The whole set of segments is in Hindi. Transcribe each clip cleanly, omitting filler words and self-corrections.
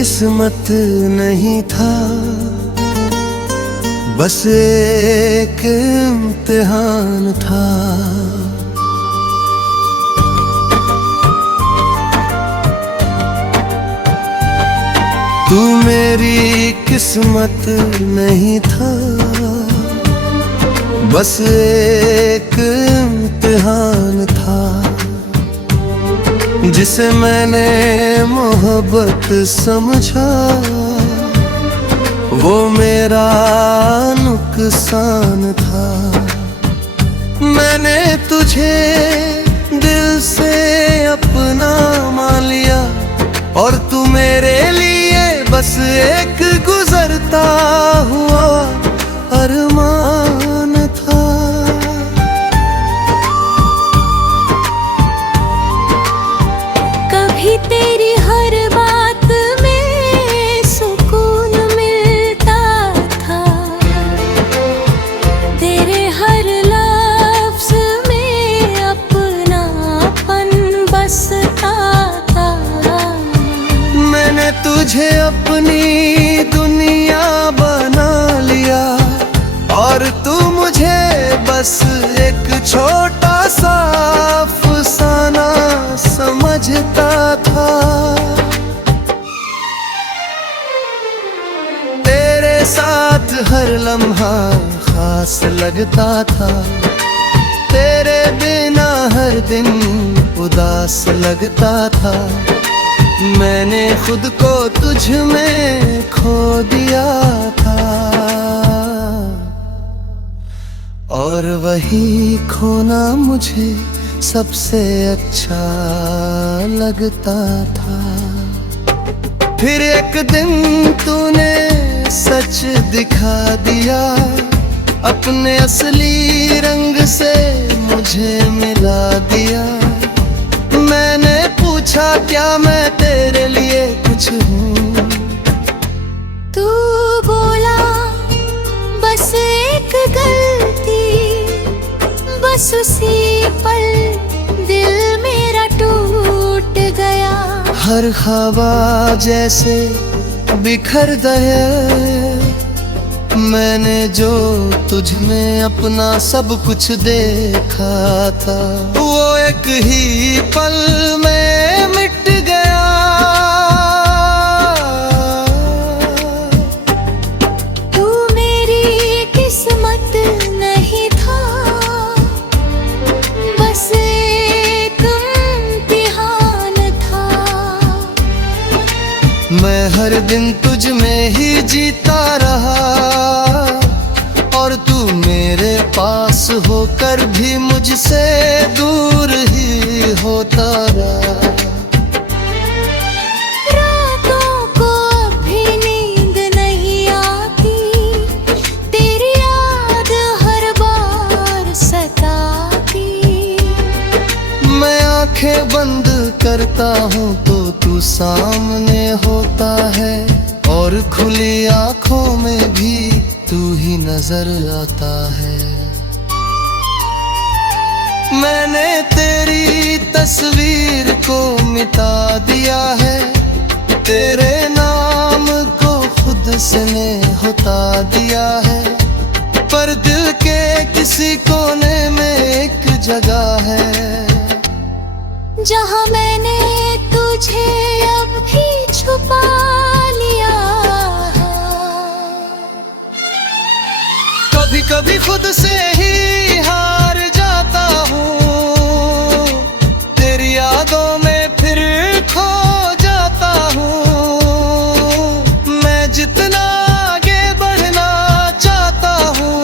किस्मत नहीं था, बस एक इम्तिहान था। तू मेरी किस्मत नहीं था, बस एक इम्तिहान था, जिसे मैंने मोहब्बत समझा, वो मेरा नुकसान था। मैंने तुझे दिल से अपना मान लिया, और तू मेरे लिए बस एक गुजरता हुआ अरमान था। कभी तेरी हर बात में सुकून मिलता था, तेरे हर लफ्ज में अपनापन बसता था। मैंने तुझे अपनी दुनिया बना लिया, और तू मुझे बस एक छोटा सा अफसाना समझता था। तेरे साथ हर लम्हा खास लगता था, तेरे बिना हर दिन उदास लगता था। मैंने खुद को तुझ में खो दिया था, और वही खोना मुझे सबसे अच्छा लगता था। फिर एक दिन तूने सच दिखा दिया, अपने असली रंग से मुझे मिला दिया। मैंने पूछा क्या मैं तेरे लिए कुछ हूँ, तू बोला बस एक गलती, बस उसी पल दिल मेरा टूट गया। हर हवा जैसे बिखर गए, मैंने जो तुझ में अपना सब कुछ देखा था, वो एक ही पल में मिट गया। तू मेरी किस्मत नहीं था, बस एक इम्तिहान था। मैं हर दिन तुझ में ही जीता रहा, और तू मेरे पास होकर भी मुझसे दूर ही होता रहा। रातों को भी नींद नहीं आती, तेरी याद हर बार सताती। मैं आंखें बंद करता हूँ तो तू सामने होता है, और खुली आंखों में भी तू ही नजर आता है। मैंने तेरी तस्वीर को मिटा दिया है, तेरे नाम को खुद से ने हटा दिया है। पर दिल के किसी कोने में एक जगह है, जहाँ मैंने तुझे अब भी छुपा लिया। कभी कभी खुद से ही हार जाता हूँ, तेरी यादों में फिर खो जाता हूँ। मैं जितना आगे बढ़ना चाहता हूँ,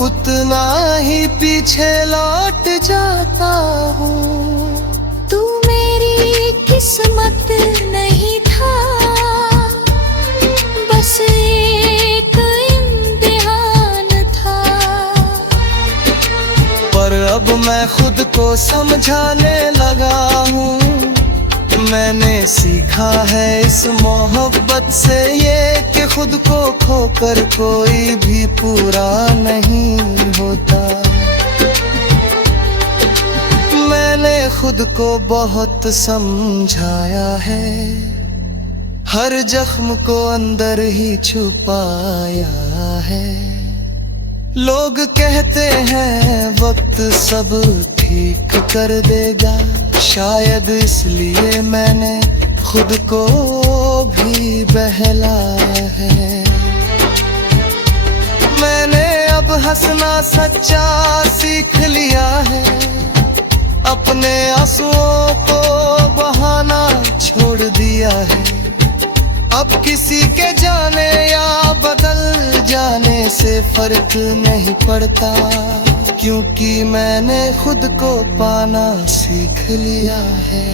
उतना ही पीछे लौट जाता हूँ। तू मेरी किस्मत नहीं था, बस एक इम्तिहान था। पर अब मैं खुद को समझाने लगा हूँ, मैंने सीखा है इस मोहब्बत से ये कि खुद को खोकर कोई भी पूरा नहीं होता। मैंने खुद को बहुत समझाया है, हर जख्म को अंदर ही छुपाया है। लोग कहते हैं वक्त सब ठीक कर देगा, शायद इसलिए मैंने खुद को भी बहलाया है। मैंने अब हंसना सच्चा सीख लिया है, अपने आंसुओं को बहाना छोड़ दिया है। अब किसी के जाने या बदल जाने से फर्क नहीं पड़ता, क्योंकि मैंने खुद को पाना सीख लिया है।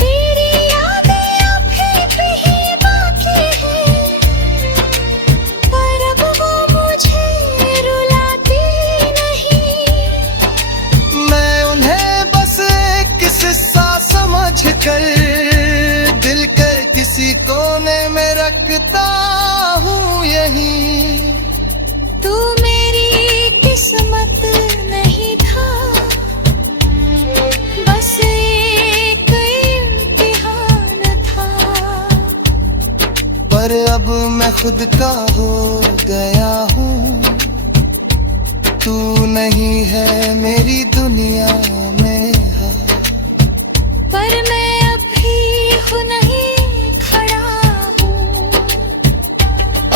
तेरी यादें अभी भी बाकी हैं, पर अब वो मुझे रुलाती नहीं। मैं उन्हें बस एक किस्सा समझ कर दिल के किसी कोने में रखता हूँ यही। तू मेरी किस्मत नहीं था, बस एक इम्तिहान था। पर अब मैं खुद का हो गया हूँ, तू नहीं है मेरी दुनिया में है। पर मैं अभी हूँ नहीं खड़ा हूँ,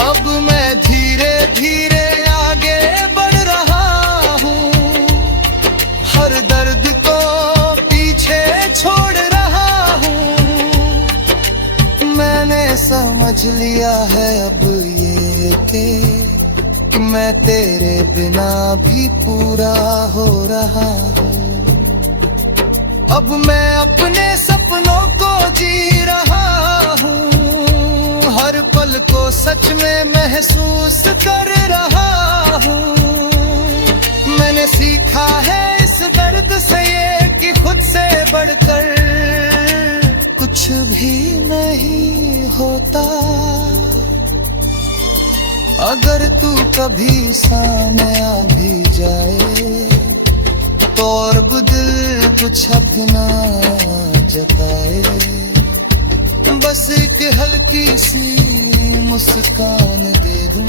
अब मैं धीरे धीरे आगे बढ़ रहा हूँ, हर दर्द को पीछे छोड़ रहा हूँ। मैंने समझ लिया है अब ये कि मैं तेरे बिना भी पूरा हो रहा हूँ। अब मैं अपने सपनों को जी रहा हूँ, हर पल को सच में महसूस कर रहा हूँ। मैंने सीखा है इस दर्द से ये कि खुद से बढ़कर कुछ भी नहीं होता। अगर तू कभी सामने आ भी जाए तो और दिल कुछ अपना जताए, बस एक हल्की सी मुस्कान दे दूं।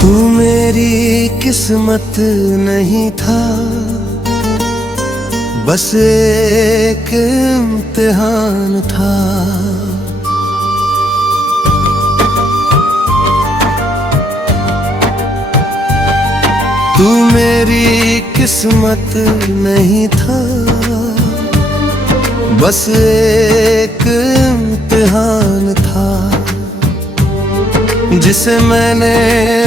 तू मेरी किस्मत नहीं था, बस एक इम्तिहान था। तू मेरी किस्मत नहीं था, बस एक इम्तिहान था। जिसे मैंने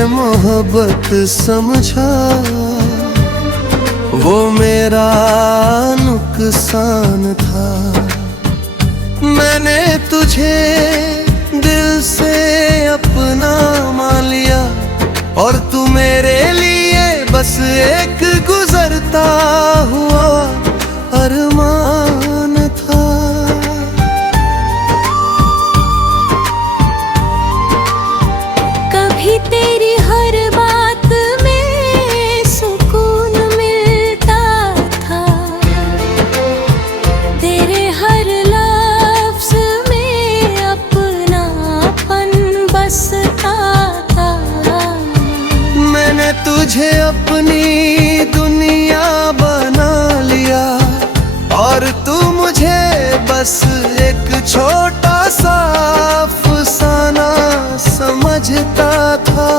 मोहब्बत समझा वो मेरा नुकसान था। मैंने तुझे दिल से अपना मान लिया और तू मेरे लिए बस एक गुजरता हुआ अरमान था। कभी तेरी हर बात में सुकून मिलता था, तेरे हर लफ्ज में अपनापन बसता था। मैंने तुझे अपनी दुनिया बना लिया और तू मुझे बस एक छोटा सा अफसाना समझता था।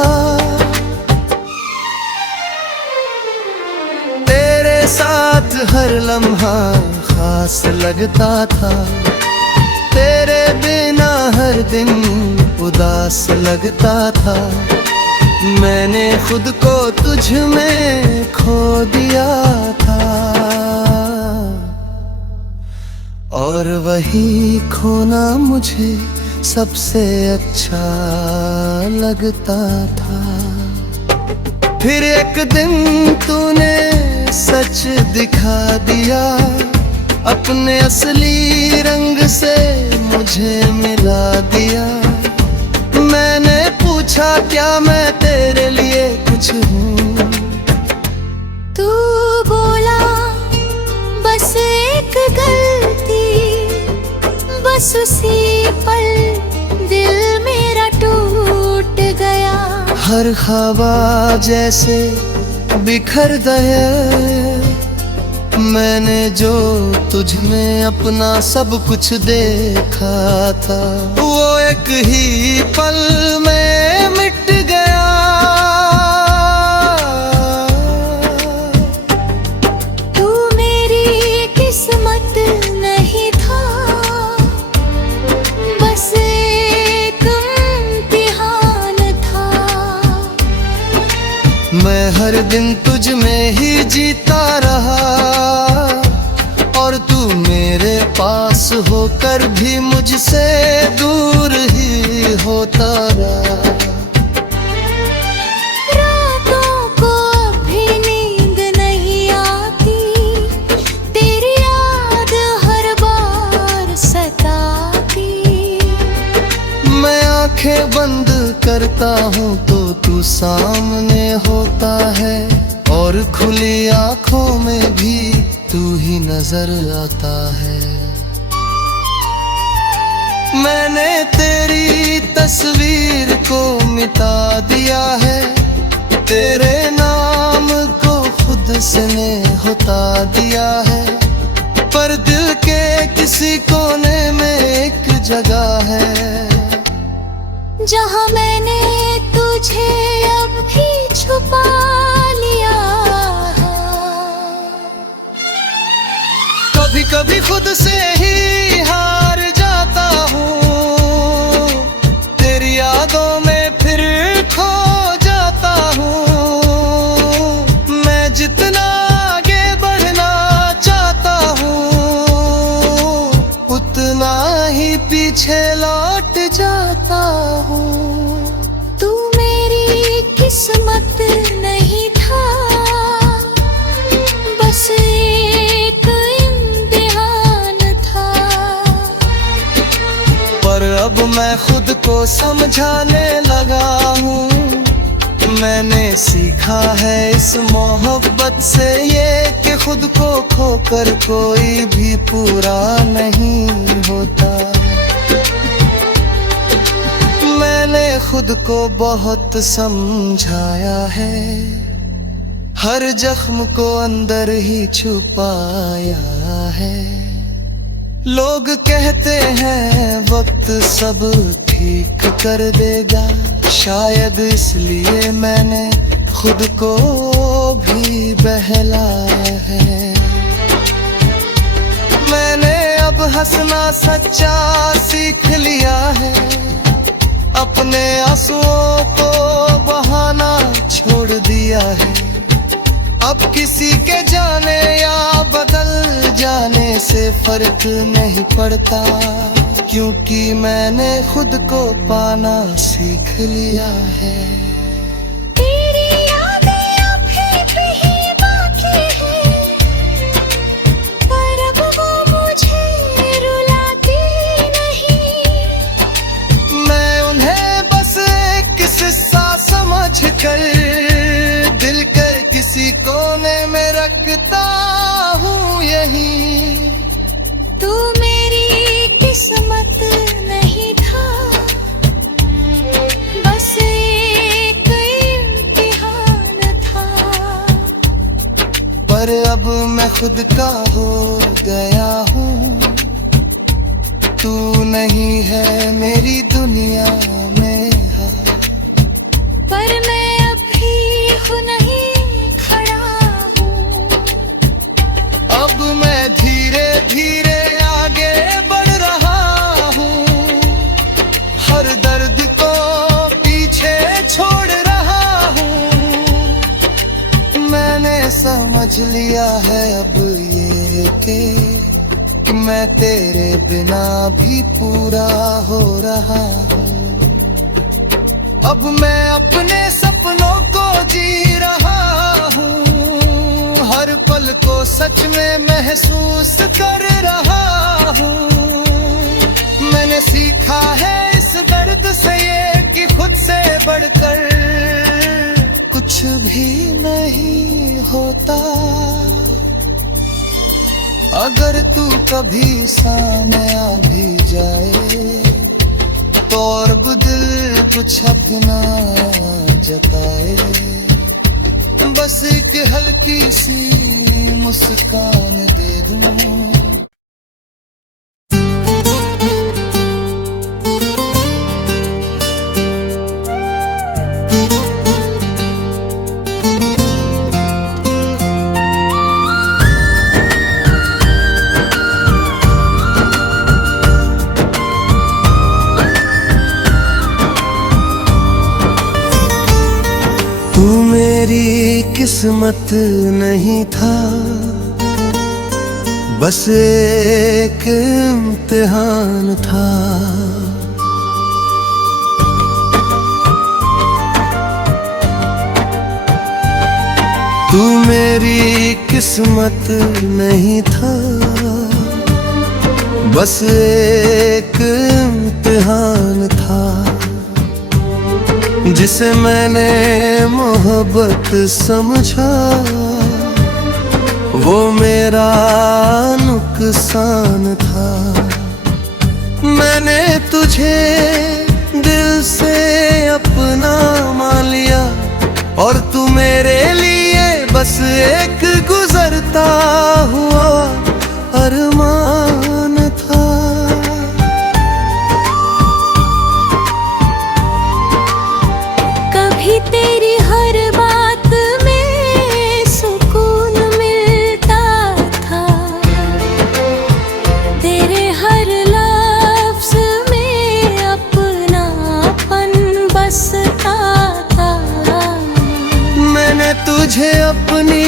तेरे साथ हर लम्हा खास लगता था, तेरे बिना हर दिन उदास लगता था। मैंने खुद को तुझ में खो दिया था और वही खोना मुझे सबसे अच्छा लगता था। फिर एक दिन तूने सच दिखा दिया, अपने असली रंग से मुझे मिला दिया। मैंने पूछा क्या मैं तेरे लिए कुछ हूँ, तू बोला बस एक गलती, बस उसी पल दिल मेरा टूट गया। हर ख्वाबा जैसे बिखर गए, मैंने जो तुझ में अपना सब कुछ देखा था, वो एक ही पल में मिट गया। तू मेरी किस्मत नहीं था, बस एक इम्तिहान था। मैं हर दिन तुझ में ही जीता रहा, और तू मेरे पास होकर भी मुझसे दूर ही होता रहा। रातों को भी नींद नहीं आती, तेरी याद हर बार सताती। मैं आंखें बंद करता हूँ तो तू सामने होता है, और खुली आंखों में भी तू ही नजर आता है। मैंने तेरी तस्वीर को मिटा दिया है, तेरे नाम को खुद से ने होता दिया है। पर दिल के किसी कोने में एक जगह है, जहाँ मैंने तुझे अब भी छुपा लिया। कभी कभी खुद से ही हार जाता हूँ, तेरी यादों में फिर खो जाता हूँ। मैं जितना आगे बढ़ना चाहता हूँ, उतना ही पीछे लौट जाता हूँ। तू मेरी किस्मत नहीं था, बस एक इम्तिहान था। पर अब मैं खुद को समझाने लगा हूँ, मैंने सीखा है इस मोहब्बत से ये कि खुद को खोकर कोई भी पूरा नहीं होता। मैंने खुद को बहुत समझाया है, हर जख्म को अंदर ही छुपाया है। लोग कहते हैं वक्त सब ठीक कर देगा, शायद इसलिए मैंने खुद को भी बहलाया है। मैंने अब हंसना सच्चा सीख लिया है, अपने आंसुओं को बहाना छोड़ दिया है। अब किसी के जाने या बदल जाने से फर्क नहीं पड़ता, क्योंकि मैंने खुद को पाना सीख लिया है। तेरी यादें अभी भी बाकी हैं, पर अब वो मुझे रुलाती नहीं। मैं उन्हें बस एक किस्सा समझ कर दिल कर किसी कोने में रखता हूँ यही। तू मेरी किस्मत नहीं था, बस एक इम्तिहान था। पर अब मैं खुद का हो गया हूँ, तू नहीं है मेरी दुनिया में है। पर मैं अभी हूँ नहीं खड़ा हूँ, अब मैं धीरे धीरे आगे बढ़ रहा हूँ, हर दर्द को पीछे छोड़ रहा हूँ। मैंने समझ लिया है अब ये कि मैं तेरे बिना भी पूरा हो रहा हूँ। अब मैं अपने सब सपनों को जी रहा हूँ, हर पल को सच में महसूस कर रहा हूँ। मैंने सीखा है इस दर्द से ये कि खुद से बढ़कर कुछ भी नहीं होता। अगर तू कभी सामने आ भी जाए तो और दिल कुछ अपना जताए, बस एक हल्की सी मुस्कान दे दूं। तू मेरी किस्मत नहीं था, बस एक इम्तिहान था। तू मेरी किस्मत नहीं था, बस एक इम्तिहान था, जिसे मैंने मोहब्बत समझा वो मेरा नुकसान था। मैंने तुझे दिल से अपना मान लिया और तू मेरे लिए बस एक गुजरता हुआ अरमान था। कभी तेरी हर बात में सुकून मिलता था, तेरे हर लफ्ज में अपनापन बसता था। मैंने तुझे अपनी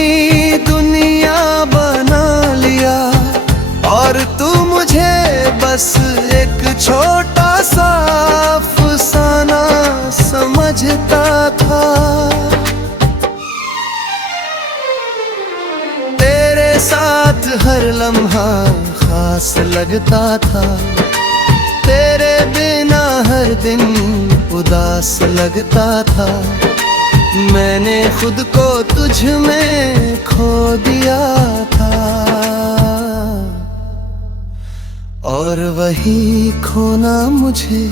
दुनिया बना लिया और तू मुझे बस एक छोटा सा अफसाना समझता था। तेरे साथ हर लम्हा खास लगता था, तेरे बिना हर दिन उदास लगता था। मैंने खुद को तुझ में खो दिया था और वही खोना मुझे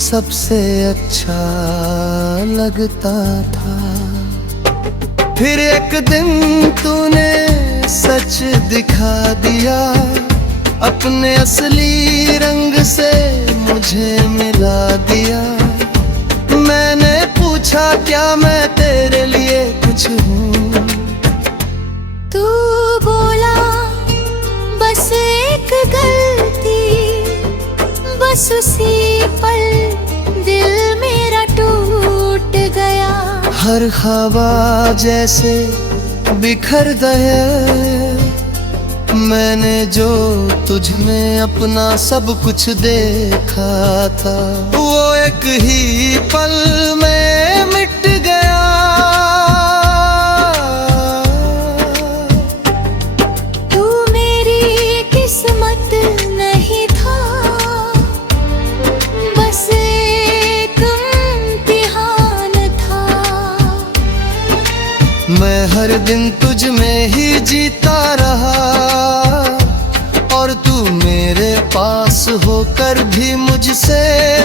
सबसे अच्छा लगता था। फिर एक दिन तूने सच दिखा दिया, अपने असली रंग से मुझे मिला दिया। मैंने पूछा क्या मैं तेरे लिए कुछ हूँ, तू बोला बस एक गलती, बस उसी पल दिल मेरा टूट गया। हर ख्वाबा जैसे बिखर गए, मैंने जो तुझ में अपना सब कुछ देखा था वो एक ही पल में मिट गया। तू मेरी किस्मत नहीं था, बस एक इम्तिहान था। मैं हर दिन तुझ में ही जीता रहा और तू मेरे पास होकर भी मुझसे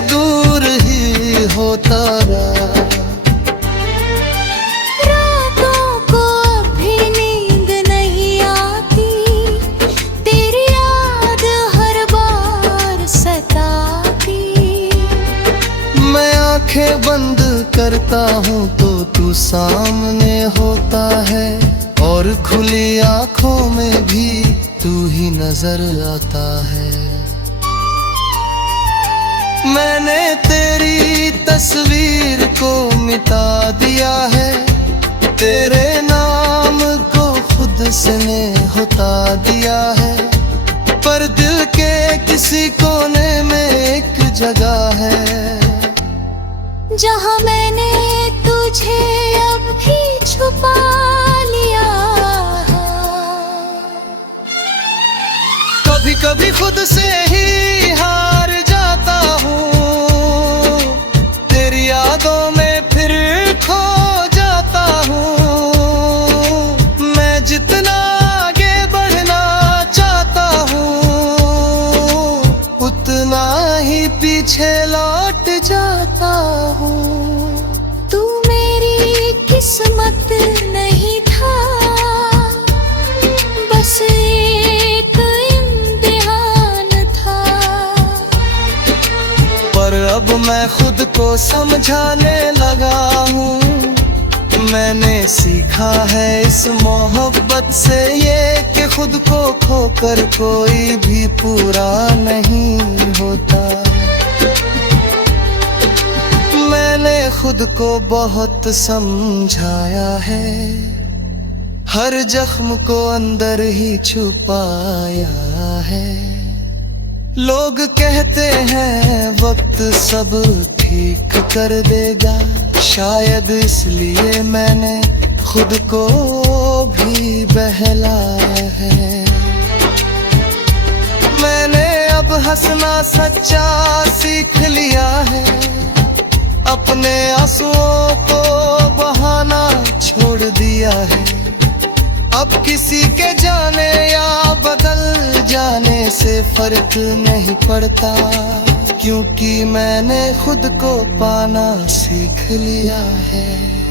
दूर ही होता रहा। रातों को भी नींद नहीं आती, तेरी याद हर बार सताती। मैं आंखें बंद करता हूँ तो तू सामने होता है और खुली आंखों में भी तू ही नजर आता है। मैंने तेरी तस्वीर को मिटा दिया है, तेरे नाम को खुद से ने हटा दिया है, पर दिल के किसी कोने में एक जगह है जहाँ मैंने तुझे अब भी छुपा लिया। कभी कभी खुद से ही हार जाता हूँ, तेरी यादों में फिर खो जाता हूँ। मैं जितना आगे बढ़ना चाहता हूँ, उतना ही पीछे लौट जाता हूँ। तू मेरी किस्मत नहीं था, बस एक इम्तिहान था। पर अब मैं खुद को समझाने लगा हूँ, मैंने सीखा है इस मोहब्बत से ये कि खुद को खोकर कोई भी पूरा नहीं होता। मैंने खुद को बहुत समझाया है, हर जख्म को अंदर ही छुपाया है। लोग कहते हैं वक्त सब ठीक कर देगा, शायद इसलिए मैंने खुद को भी बहलाया है। मैंने अब हंसना सच्चा सीख लिया है, अपने आंसुओं को बहाना छोड़ दिया है। अब किसी के जाने या बदल जाने से फर्क नहीं पड़ता, क्योंकि मैंने खुद को पाना सीख लिया है।